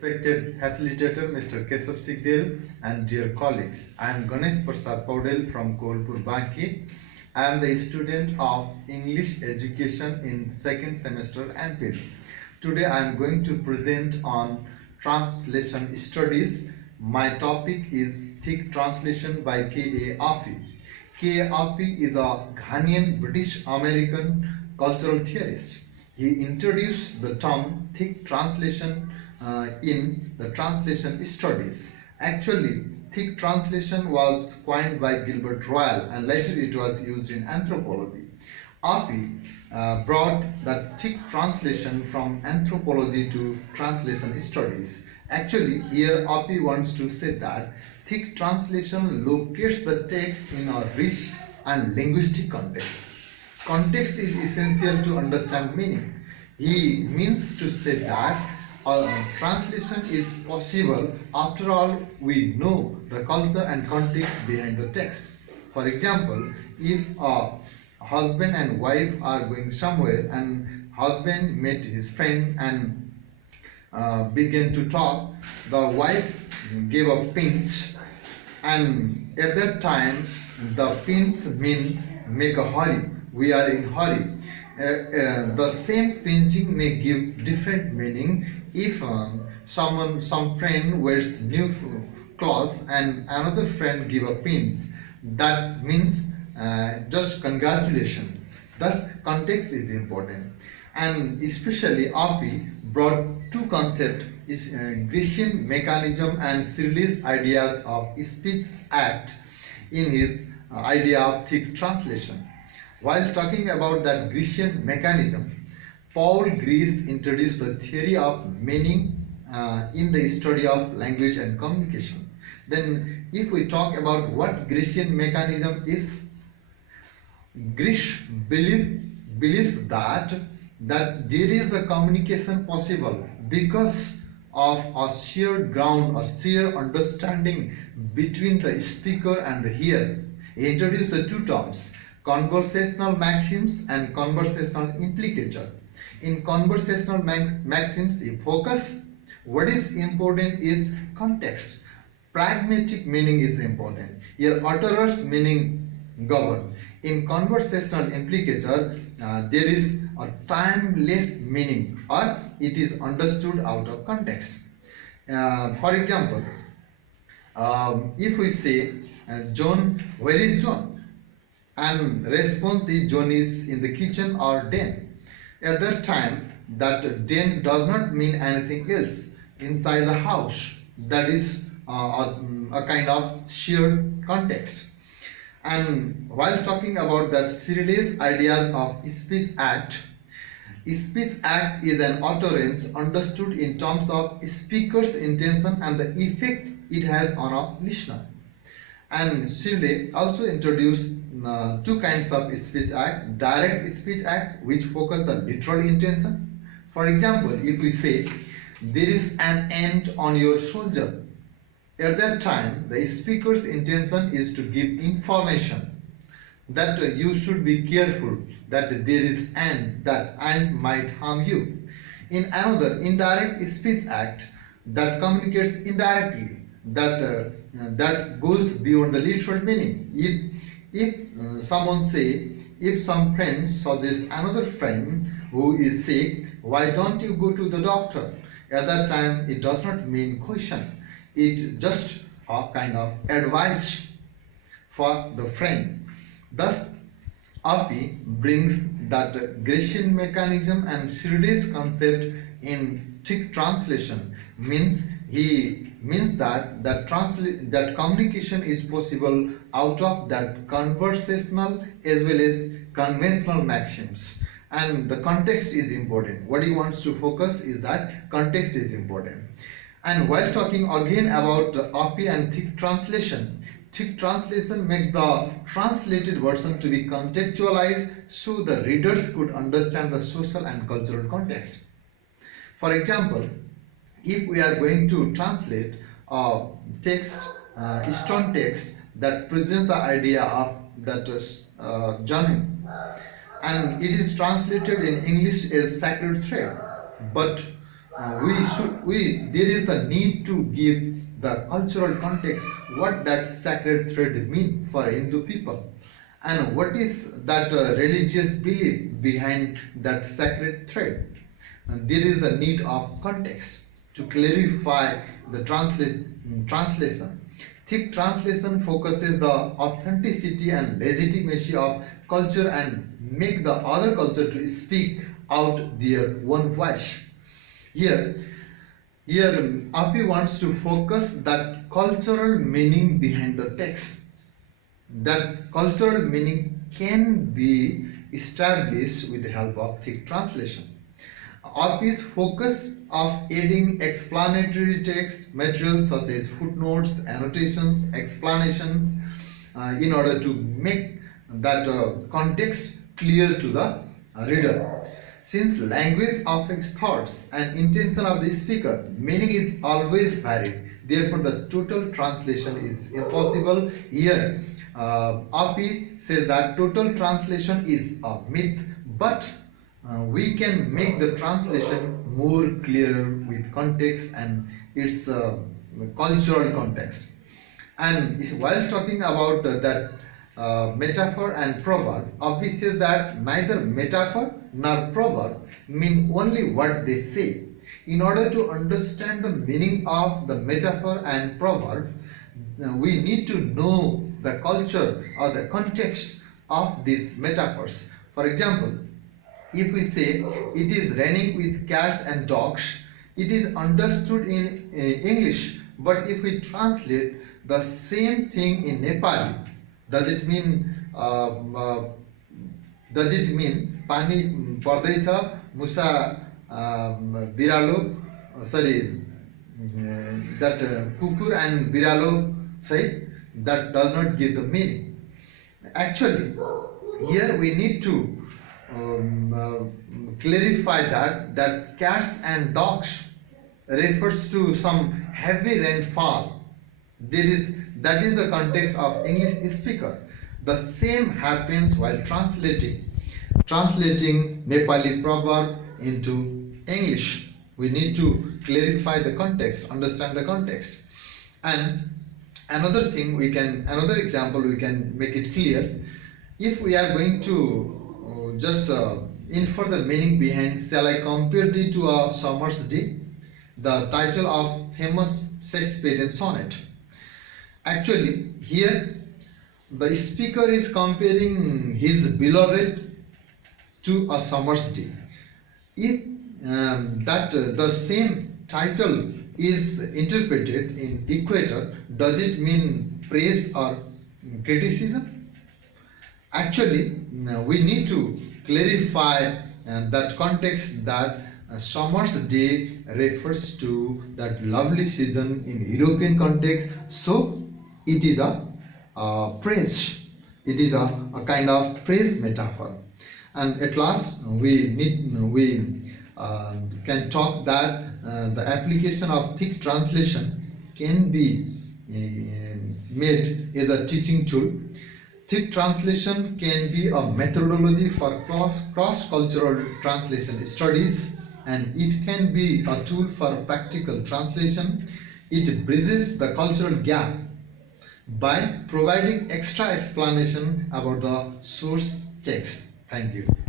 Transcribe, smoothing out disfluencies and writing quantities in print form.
respected facilitator Mr. Keshav Sigdel and dear colleagues. I am Ganesh Prasad Paudel from Kolpur, Banki. I am the student of English education in second semester MPhil. Today I am going to present on translation studies. My topic is Thick Translation by K.A. Affy. K.A. Affy is a Ghanaian British American cultural theorist. He introduced the term thick translation in the translation studies. Actually, thick translation was coined by Gilbert Ryle and later it was used in anthropology. Affy brought that thick translation from anthropology to translation studies. Actually, here Affy wants to say that thick translation locates the text in a rich and linguistic context. Context is essential to understand meaning. He means to say that translation is possible after all we know the culture and context behind the text. For example, if a husband and wife are going somewhere and husband met his friend and began to talk, the wife gave a pinch, and at that time the pinch mean make a hurry. We are in hurry. The same pinching may give different meaning if some friend wears new clothes and another friend give a pinch. That means just congratulations. Thus, context is important, and especially Affy brought two concepts: Grecian mechanism and Cyrillic ideas of speech act in his idea of thick translation. While talking about that Grecian mechanism, Paul Gries introduced the theory of meaning in the study of language and communication. Then, if we talk about what Grecian mechanism is, Gries believes that there is a communication possible because of a shared ground or shared understanding between the speaker and the hearer. He introduced the two terms: conversational maxims and conversational implicator. In conversational maxims, if focus, what is important is context. Pragmatic meaning is important. Here, utterer's meaning govern. In conversational implicator, there is a timeless meaning, or it is understood out of context. For example, if we say, John, where is John? And response is John is in the kitchen or den. At that time, that den does not mean anything else inside the house. That is a kind of shared context. And while talking about that Cyrillic ideas of speech act is an utterance understood in terms of speaker's intention and the effect it has on a listener. And Cyril also introduced two kinds of speech act: direct speech act, which focus the literal intention. For example, if we say, there is an ant on your shoulder, at that time the speaker's intention is to give information that you should be careful, that there is ant, that ant might harm you. In another, indirect speech act that communicates indirectly, that goes beyond the literal meaning. If someone say, if some friend suggests another friend who is sick, why don't you go to the doctor? At that time, it does not mean question. It just a kind of advice for the friend. Thus, Affy brings that Grecian mechanism and Cyrillic concept in thick translation. He means that communication is possible out of that conversational as well as conventional maxims. And the context is important. What he wants to focus is that context is important. And while talking again about Affy and thick translation makes the translated version to be contextualized so the readers could understand the social and cultural context. For example, if we are going to translate a text, Eastern text that presents the idea of that journey, and it is translated in English as sacred thread, but there is the need to give the cultural context what that sacred thread mean for Hindu people, and what is that religious belief behind that sacred thread. And there is the need of context to clarify the translation. Thick translation focuses the authenticity and legitimacy of culture and make the other culture to speak out their own voice. Here, Api wants to focus that cultural meaning behind the text. That cultural meaning can be established with the help of thick translation. Api's focus of adding explanatory text materials such as footnotes, annotations, explanations in order to make that context clear to the reader. Since language affects thoughts and intention of the speaker, meaning is always varied. Therefore, the total translation is impossible. Here, Api says that total translation is a myth, but we can make the translation more clearer with context and its cultural context. And while talking about that metaphor and proverb, Api says that neither metaphor nor proverb mean only what they say. In order to understand the meaning of the metaphor and proverb, we need to know the culture or the context of these metaphors. For example, if we say it is raining with cats and dogs, it is understood in English, but if we translate the same thing in Nepali, does it mean पानी पर्दैछ मुसा बिरालो sorry that कुकुर and biralo say that does not give the meaning. Actually, here we need to clarify that cats and dogs refers to some heavy rainfall. That is the context of English speaker. The same happens while translating Nepali proverb into English. We need to clarify the context, understand the context. And another example we can make it clear. If we are going to just infer the meaning behind, shall I compare thee to a summer's day? The title of famous Shakespearean sonnet. Actually, here the speaker is comparing his beloved to a summer's day. If the same title is interpreted in equator, does it mean praise or criticism? Actually, we need to clarify that context that summer's day refers to that lovely season in European context, so it is a praise. It is a kind of praise metaphor. And at last, we can talk that the application of thick translation can be made as a teaching tool. Thick translation can be a methodology for cross-cultural translation studies, and it can be a tool for practical translation. It bridges the cultural gap by providing extra explanation about the source text. Thank you.